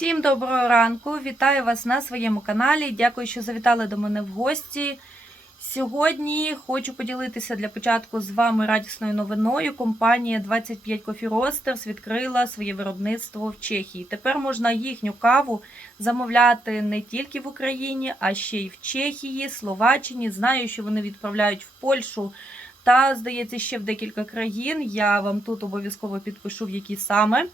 Всім доброго ранку! Вітаю вас на своєму каналі. Дякую, що завітали до мене в гості. Сьогодні хочу поділитися для початку з вами радісною новиною. Компанія 25 Coffee Roasters відкрила своє виробництво в Чехії. Тепер можна їхню каву замовляти не тільки в Україні, а ще й в Чехії, Словаччині. Знаю, що вони відправляють в Польщу та, здається, ще в декілька країн. Я вам тут обов'язково підпишу, в які саме.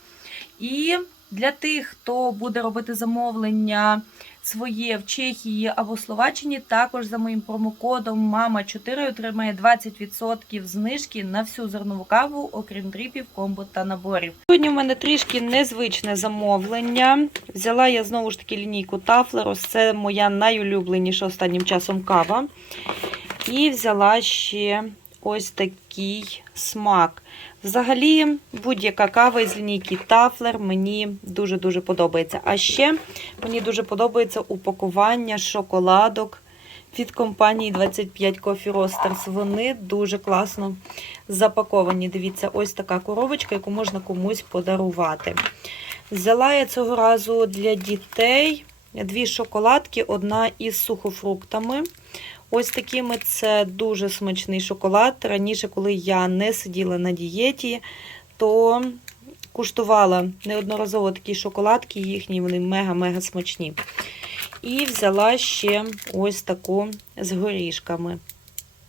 І для тих, хто буде робити замовлення своє в Чехії або Словаччині, також за моїм промокодом мама 4 отримає 20% знижки на всю зернову каву, окрім дріпів, комбо та наборів. Сьогодні в мене трішки незвичне замовлення. Взяла я знову ж таки лінійку Тафлерос. Це моя найулюбленіша останнім часом кава. І взяла ще ось такий смак. Взагалі, будь-яка кава із лінійки Тафлер мені дуже-дуже подобається. А ще мені дуже подобається упакування шоколадок від компанії 25 Coffee Roasters. Вони дуже класно запаковані. Дивіться, ось така коробочка, яку можна комусь подарувати. Взяла я цього разу для дітей дві шоколадки, одна із сухофруктами. Ось такими це дуже смачний шоколад. Раніше, коли я не сиділа на дієті, то куштувала неодноразово такі шоколадки, їхні вони мега-мега смачні. І взяла ще ось таку з горішками.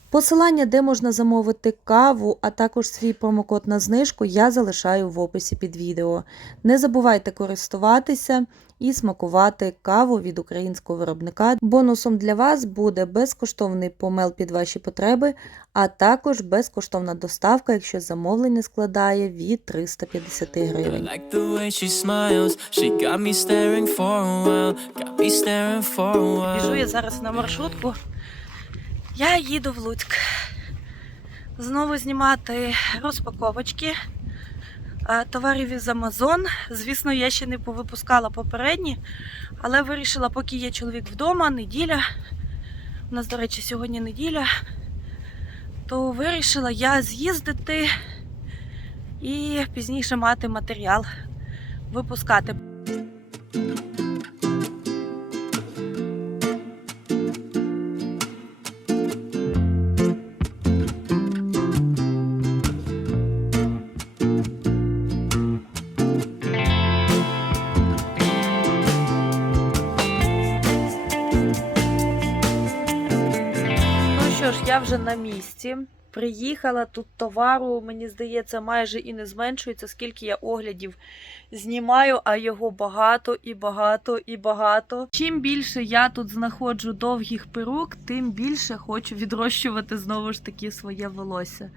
Посилання, де можна замовити каву, а також свій промокод на знижку, я залишаю в описі під відео. Не забувайте користуватися і смакувати каву від українського виробника. Бонусом для вас буде безкоштовний помел під ваші потреби, а також безкоштовна доставка, якщо замовлення складає від 350 I гривень. Біжу я зараз на маршрутку. Я їду в Луцьк. Знову знімати розпаковочки товарів із Amazon. Звісно, я ще не повипускала попередні, але вирішила, поки є чоловік вдома, неділя. У нас, до речі, сьогодні неділя. То вирішила я з'їздити і пізніше мати матеріал випускати. Я вже на місці. Приїхала тут товару, мені здається, майже і не зменшується, скільки я оглядів знімаю, а його багато і багато і багато. Чим більше я тут знаходжу довгих перук, тим більше хочу відрощувати знову ж таки своє волосся.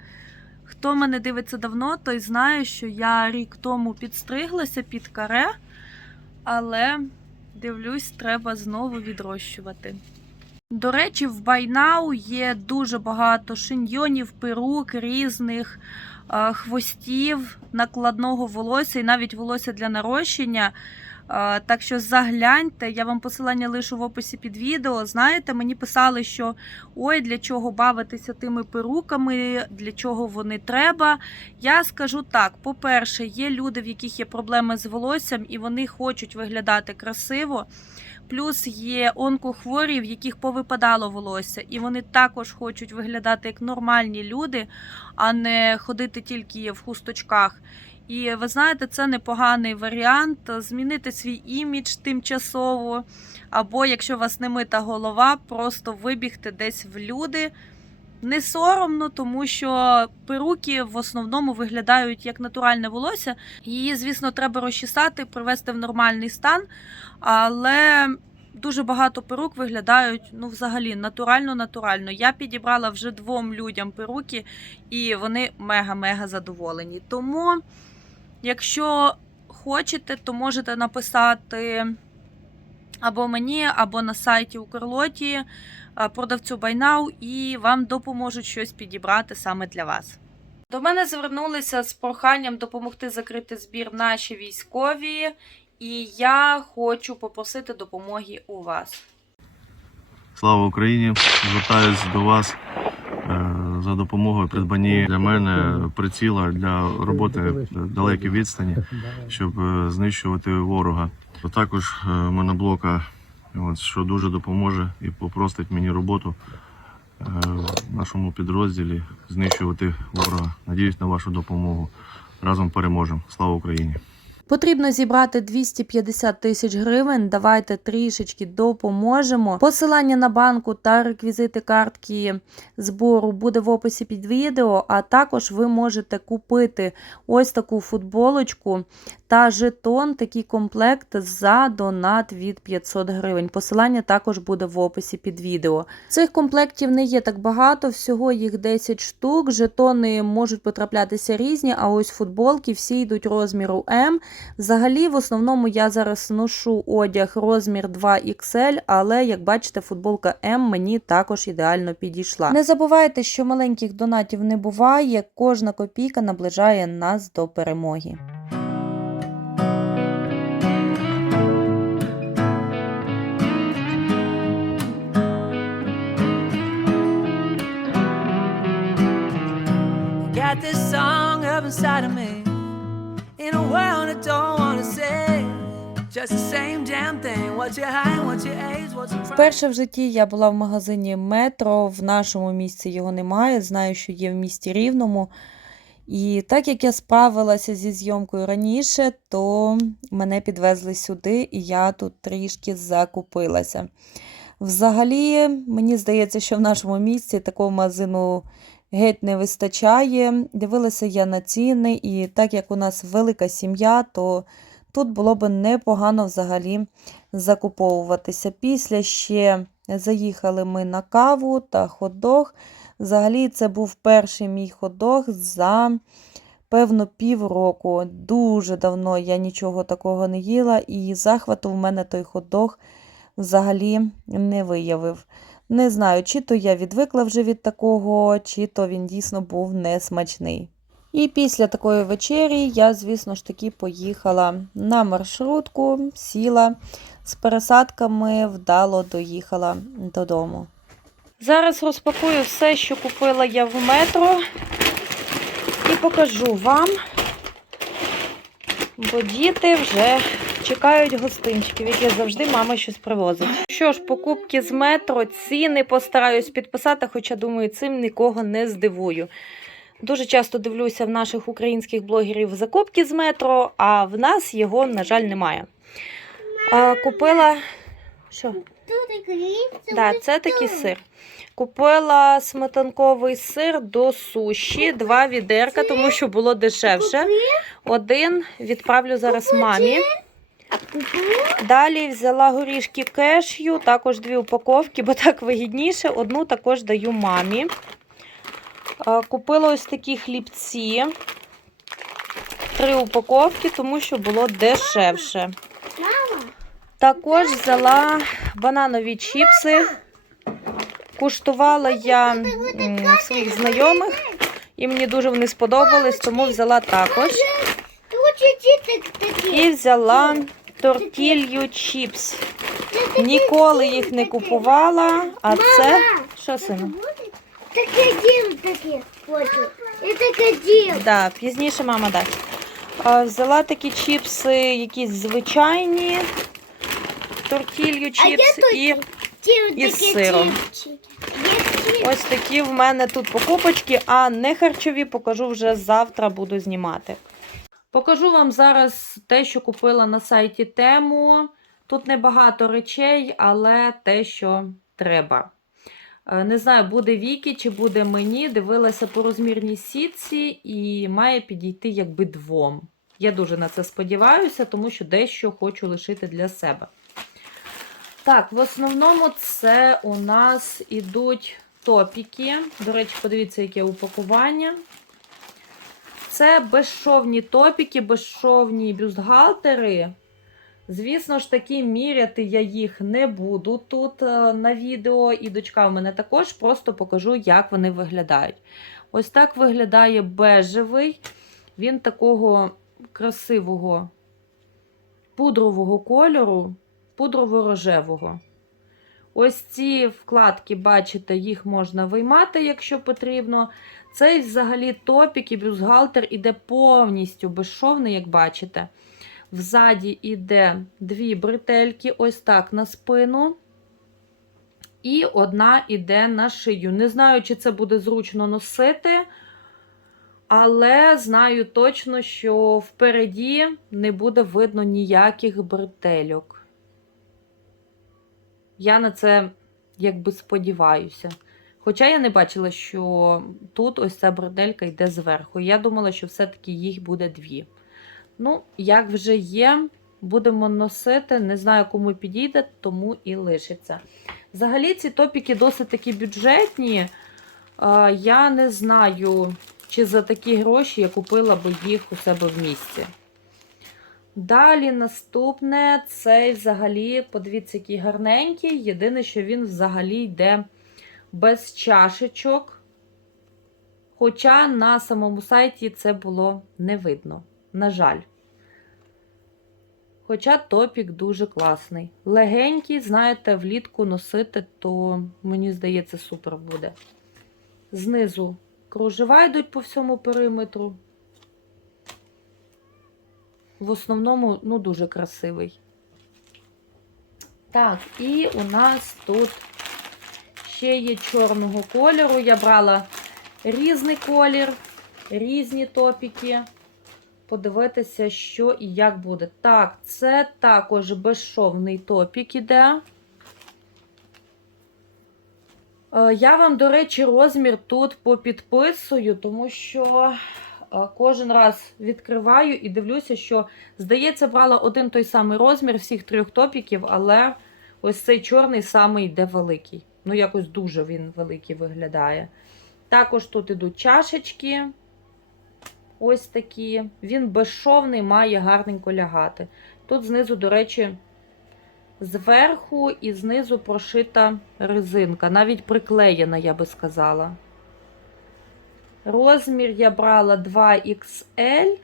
Хто мене дивиться давно, той знає, що я рік тому підстриглася під каре, але дивлюсь, треба знову відрощувати. До речі, в Байнау є дуже багато шиньйонів, перук, різних е, хвостів, накладного волосся і навіть волосся для нарощення. Е, Так що загляньте, я вам посилання лишу в описі під відео. Знаєте, мені писали, що ой, для чого бавитися тими перуками, для чого вони треба. Я скажу так: по-перше, є люди, в яких є проблеми з волоссям, і вони хочуть виглядати красиво. Плюс є онкохворі, в яких повипадало волосся, і вони також хочуть виглядати як нормальні люди, а не ходити тільки в хусточках. І ви знаєте, це непоганий варіант змінити свій імідж тимчасово, або якщо у вас не мита голова, просто вибігти десь в люди. Не соромно, тому що перуки в основному виглядають як натуральне волосся. Її, звісно, треба розчесати, привести в нормальний стан. Але дуже багато перук виглядають ну, взагалі натурально-натурально. Я підібрала вже двом людям перуки, і вони мега-мега задоволені. Тому, якщо хочете, то можете написати або мені, або на сайті Укрлоті продавцю Байнау, і вам допоможуть щось підібрати саме для вас. До мене звернулися з проханням допомогти закрити збір наші військові, і я хочу попросити допомоги у вас. Слава Україні! Звертаюсь до вас е, за допомогою придбанні для мене приціла для роботи в далекій відстані, щоб е, знищувати ворога. Також е, моноблока, от, що дуже допоможе і попростить мені роботу е, в нашому підрозділі знищувати ворога. Надіюсь на вашу допомогу. Разом переможемо. Слава Україні! Потрібно зібрати 250 тисяч гривень. Давайте трішечки допоможемо. Посилання на банку та реквізити картки збору буде в описі під відео. А також ви можете купити ось таку футболочку та жетон, такий комплект за донат від 500 гривень. Посилання також буде в описі під відео. Цих комплектів не є так багато, всього їх 10 штук. Жетони можуть потраплятися різні, а ось футболки всі йдуть розміру М. Взагалі, в основному я зараз ношу одяг розмір 2XL, але як бачите, футболка М мені також ідеально підійшла. Не забувайте, що маленьких донатів не буває, кожна копійка наближає нас до перемоги. Got this song up inside of me Вперше в житті я була в магазині метро. В нашому місці його немає. Знаю, що є в місті Рівному. І так як я справилася зі зйомкою раніше, то мене підвезли сюди, і я тут трішки закупилася. Взагалі, мені здається, що в нашому місті такого магазину геть не вистачає. Дивилася я на ціни, і так як у нас велика сім'я, то тут було б непогано взагалі закуповуватися. Після ще заїхали ми на каву та хот-дог. Взагалі, це був перший мій хот-дог за певно півроку. Дуже давно я нічого такого не їла, і захвату в мене той хот-дог взагалі не виявив. Не знаю, чи то я відвикла вже від такого, чи то він дійсно був несмачний. І після такої вечері я, звісно ж таки, поїхала на маршрутку, сіла з пересадками, вдало доїхала додому. Зараз розпакую все, що купила я в метро, і покажу вам, бо діти вже чекають гостинчиків, як завжди мама щось привозить. Що ж, покупки з метро, ціни постараюсь підписати, хоча думаю, цим нікого не здивую. Дуже часто дивлюся в наших українських блогерів закупки з метро, а в нас його, на жаль, немає. А, купила. Що? Да, це такий сир. Купила сметанковий сир до суші, два відерка, тому що було дешевше. Один відправлю зараз мамі. Далі взяла горішки кешю, також дві упаковки, бо так вигідніше. Одну також даю мамі. А, Купила ось такі хлібці. Три упаковки, тому що було дешевше. Також взяла бананові чіпси. Куштувала я своїх знайомих, і мені дуже вони сподобались, тому взяла також. І взяла тортілью чіпс. Ніколи їх не купувала, а це. Що, сину? Так один такі хочу. Я так один. Да, пізніше мама дасть. А, Взяла такі чіпси, якісь звичайні. Тортілью чіпс і Тим Із такі сиром. чіпчики. Ось такі в мене тут покупочки, а не харчові покажу вже завтра буду знімати. Покажу вам зараз те, що купила на сайті Тему. Тут небагато речей, але те, що треба. Е, Не знаю, буде Вікі чи буде мені. Дивилася по розмірній сітці і має підійти якби двом. Я дуже на це сподіваюся, тому що дещо хочу лишити для себе. Так, в основному це у нас ідуть топіки. До речі, подивіться, яке упакування. Це безшовні топіки, безшовні бюстгальтери. Звісно ж таки, міряти я їх не буду тут е, на відео, і дочка в мене також, просто покажу, як вони виглядають. Ось так виглядає бежевий. Він такого красивого пудрового кольору, пудрово-рожевого. Ось ці вкладки, бачите, їх можна виймати, якщо потрібно. Цей взагалі топік і бюстгальтер іде повністю безшовний, як бачите. Взаді йде дві бретельки, ось так на спину. І одна йде на шию. Не знаю, чи це буде зручно носити, але знаю точно, що впереді не буде видно ніяких бретельок. Я на це якби сподіваюся. Хоча я не бачила, що тут ось ця бретелька йде зверху. Я думала, що все-таки їх буде дві. Ну, як вже є, будемо носити. Не знаю, кому підійде, тому і лишиться. Взагалі, ці топіки досить такі бюджетні. Е, Я не знаю, чи за такі гроші я купила би їх у себе в місті. Далі наступне цей взагалі, подивіться, який гарненький. Єдине, що він взагалі йде без чашечок. Хоча на самому сайті це було не видно. На жаль. Хоча топік дуже класний. Легенький, знаєте, влітку носити, то мені здається, супер буде. Знизу кружева йдуть по всьому периметру. В основному, ну, дуже красивий. Так, і у нас тут ще є чорного кольору. Я брала різний колір, різні топіки. Подивитися, що і як буде. Так, це також безшовний топік іде. Е, Я вам, до речі, розмір тут попідписую, тому що е, кожен раз відкриваю і дивлюся, що, здається, брала один той самий розмір всіх трьох топіків, але ось цей чорний саме йде великий. Ну, якось дуже він великий виглядає. Також тут ідуть чашечки. Ось такі. Він безшовний, має гарненько лягати. Тут знизу, до речі, зверху і знизу прошита резинка, навіть приклеєна, я би сказала. Розмір я брала 2XL.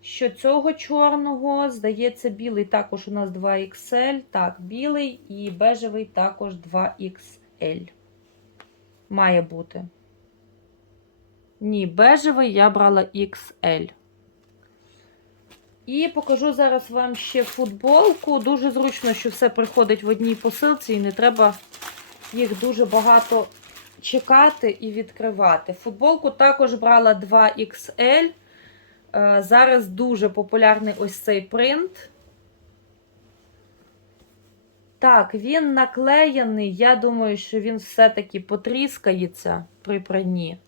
Що цього чорного, здається, білий також у нас 2XL. Так, білий і бежевий також 2XL. Має бути. Ні, бежевий я брала XL. І покажу зараз вам ще футболку. Дуже зручно, що все приходить в одній посилці, і не треба їх дуже багато чекати і відкривати. Футболку також брала 2XL. Е, Зараз дуже популярний ось цей принт. Так, він наклеєний. Я думаю, що він все-таки потріскається при пранні.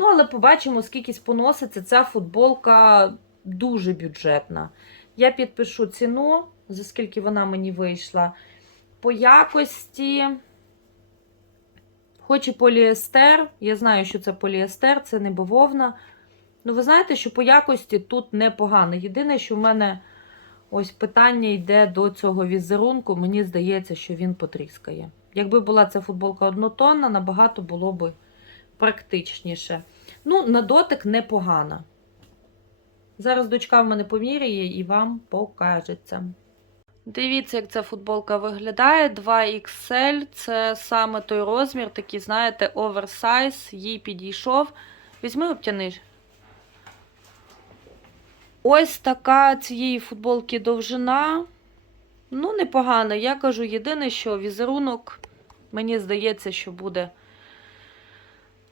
Ну, але побачимо, скільки поноситься. Ця футболка дуже бюджетна. Я підпишу ціну, за скільки вона мені вийшла. По якості, хоч і поліестер, я знаю, що це поліестер, це не бавовна. Ну, ви знаєте, що по якості тут непогано. Єдине, що в мене ось питання йде до цього візерунку, мені здається, що він потріскає. Якби була ця футболка однотонна, набагато було би практичніше. Ну, на дотик непогано. Зараз дочка в мене поміряє і вам покажеться. Дивіться, як ця футболка виглядає. 2XL це саме той розмір, такий, знаєте, оверсайз, їй підійшов. Візьми обтяни. Ось така цієї футболки довжина. Ну, непогано. Я кажу, єдине, що візерунок, мені здається, що буде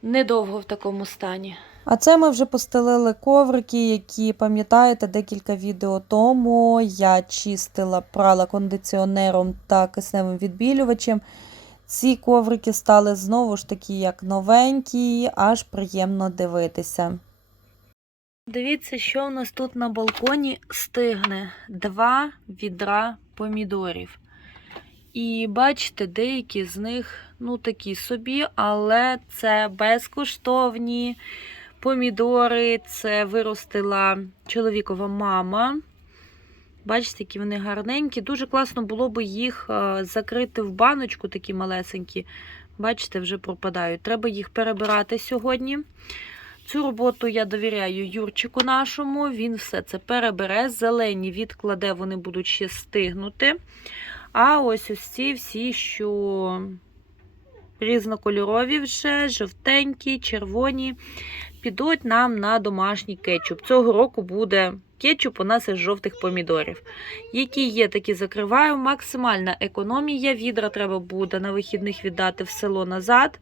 недовго в такому стані. А це ми вже постелили коврики, які пам'ятаєте декілька відео тому. Я чистила прала кондиціонером та кисневим відбілювачем. Ці коврики стали знову ж такі, як новенькі, аж приємно дивитися. Дивіться, що у нас тут на балконі стигне. Два відра помідорів. І бачите, деякі з них, ну, такі собі, але це безкоштовні помідори. Це виростила чоловікова мама. Бачите, які вони гарненькі. Дуже класно було би їх е, закрити в баночку, такі малесенькі. Бачите, вже пропадають. Треба їх перебирати сьогодні. Цю роботу я довіряю Юрчику нашому. Він все це перебере. Зелені відкладе, вони будуть ще стигнути. А ось ось ці всі, що різнокольорові вже, жовтенькі, червоні, підуть нам на домашній кетчуп. Цього року буде кетчуп у нас із жовтих помідорів. Які є, такі закриваю. Максимальна економія. Відра треба буде на вихідних віддати в село назад.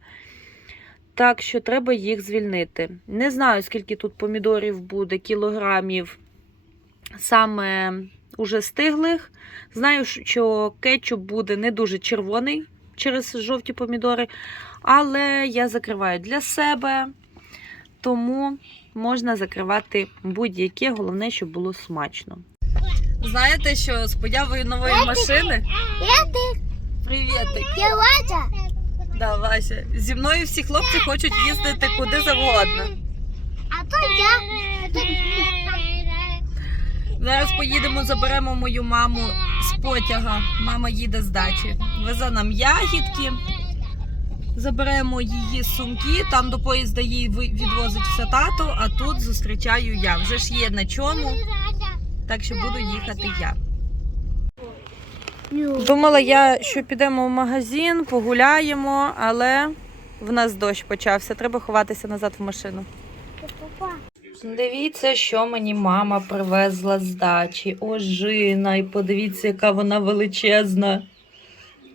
Так що треба їх звільнити. Не знаю, скільки тут помідорів буде, кілограмів саме уже стиглих. Знаю, що кетчуп буде не дуже червоний через жовті помідори, але я закриваю для себе, тому можна закривати будь-яке, головне, щоб було смачно. Знаєте, що з появою нової машини? Привітик! я Вася. Да, Вася. Зі мною всі хлопці хочуть їздити куди завгодно. А то я. Зараз поїдемо, заберемо мою маму з потяга. Мама їде з дачі. Везе нам ягідки. Заберемо її з сумки, там до поїзда її відвозить все тато, а тут зустрічаю я. Вже ж є на чому, так що буду їхати я. Думала я, що підемо в магазин, погуляємо, але в нас дощ почався. Треба ховатися назад в машину. Дивіться, що мені мама привезла з дачі. Ожина. І подивіться, яка вона величезна.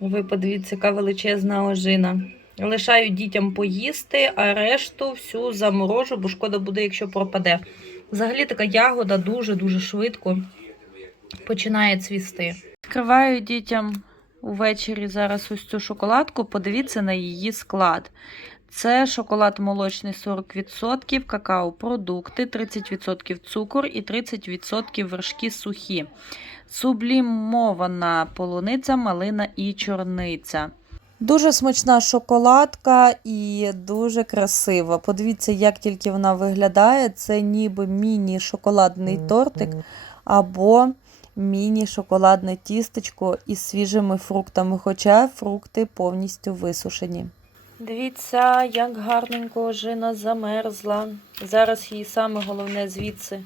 Ви подивіться, яка величезна ожина. Лишаю дітям поїсти, а решту всю заморожу, бо шкода буде, якщо пропаде. Взагалі така ягода дуже-дуже швидко починає цвісти. Відкриваю дітям увечері зараз ось цю шоколадку. Подивіться на її склад. Це шоколад молочний 40%, какао-продукти, 30% цукор і 30% вершки сухі. Сублімована полуниця, малина і чорниця. Дуже смачна шоколадка і дуже красива. Подивіться, як тільки вона виглядає. Це ніби міні-шоколадний тортик або міні-шоколадне тістечко із свіжими фруктами, хоча фрукти повністю висушені. Дивіться, як гарненько ожина замерзла. Зараз її саме головне звідси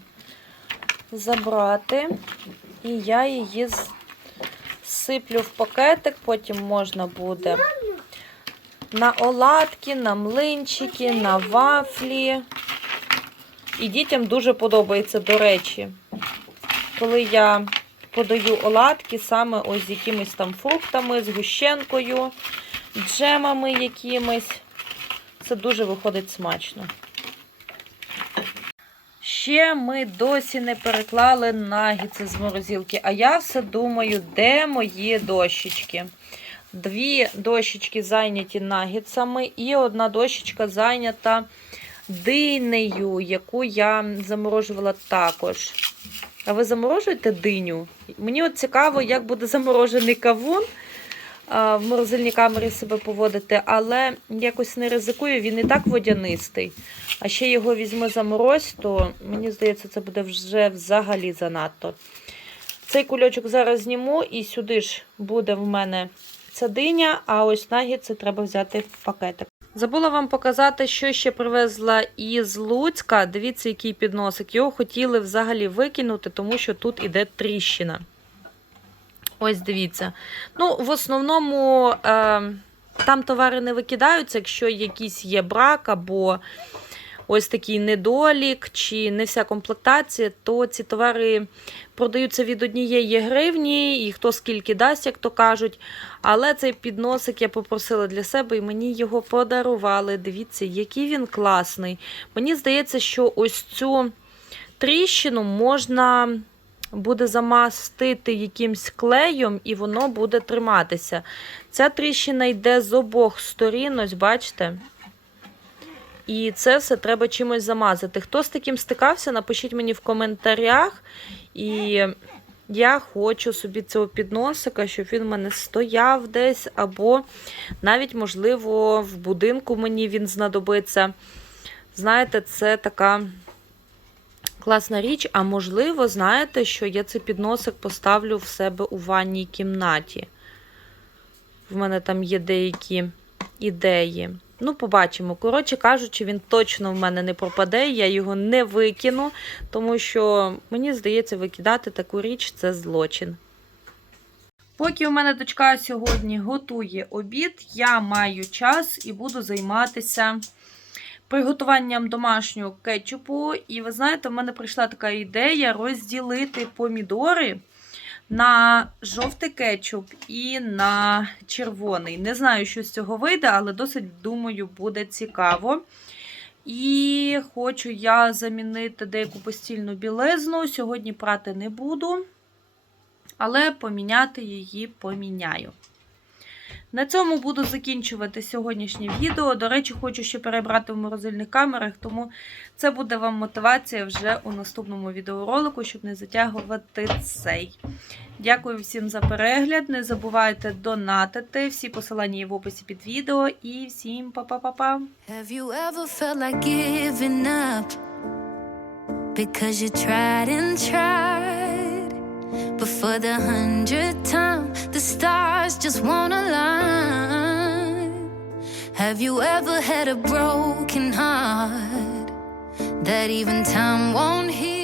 забрати. І я її сиплю в пакетик, потім можна буде на оладки, на млинчики, на вафлі. І дітям дуже подобається, до речі, коли я подаю оладки саме ось з якимись там фруктами, з гущенкою джемами якимись. Це дуже виходить смачно. Ще ми досі не переклали нагідси з морозилки, а я все думаю, де мої дощечки. Дві дощечки зайняті нагідсами, і одна дощечка зайнята динею, яку я заморожувала також. А ви заморожуєте диню? Мені от цікаво, як буде заморожений кавун в морозильній камері себе поводити, але якось не ризикую, він і так водянистий. А ще його візьми заморозь, то мені здається, це буде вже взагалі занадто. Цей кульочок зараз зніму, і сюди ж буде в мене ця диня, а ось нагідці треба взяти в пакетик. Забула вам показати, що ще привезла із Луцька. Дивіться, який підносик. Його хотіли взагалі викинути, тому що тут іде тріщина. Ось дивіться. Ну, в основному е, там товари не викидаються, якщо якийсь є брак або ось такий недолік, чи не вся комплектація, то ці товари продаються від однієї гривні, і хто скільки дасть, як то кажуть. Але цей підносик я попросила для себе і мені його подарували. Дивіться, який він класний. Мені здається, що ось цю тріщину можна буде замастити якимсь клеєм, і воно буде триматися. Ця тріщина йде з обох сторін, ось бачите. І це все треба чимось замазати. Хто з таким стикався, напишіть мені в коментарях. І я хочу собі цього підносика, щоб він в мене стояв десь, або навіть, можливо, в будинку мені він знадобиться. Знаєте, це така класна річ. А можливо, знаєте, що я цей підносик поставлю в себе у ванній кімнаті. В мене там є деякі ідеї. Ну, побачимо. Коротше кажучи, він точно в мене не пропаде, я його не викину, тому що мені здається, викидати таку річ це злочин. Поки у мене дочка сьогодні готує обід, я маю час і буду займатися приготуванням домашнього кетчупу. І ви знаєте, в мене прийшла така ідея розділити помідори на жовтий кетчуп і на червоний. Не знаю, що з цього вийде, але досить, думаю, буде цікаво. І хочу я замінити деяку постільну білизну. Сьогодні прати не буду, але поміняти її поміняю. На цьому буду закінчувати сьогоднішнє відео. До речі, хочу ще перебрати в морозильних камерах, тому це буде вам мотивація вже у наступному відеоролику, щоб не затягувати цей. Дякую всім за перегляд. Не забувайте донатити. Всі посилання є в описі під відео. І всім па-па-па-па! Because you tried and tried. But for the hundredth time, the stars just won't align. Have you ever had a broken heart that even time won't heal?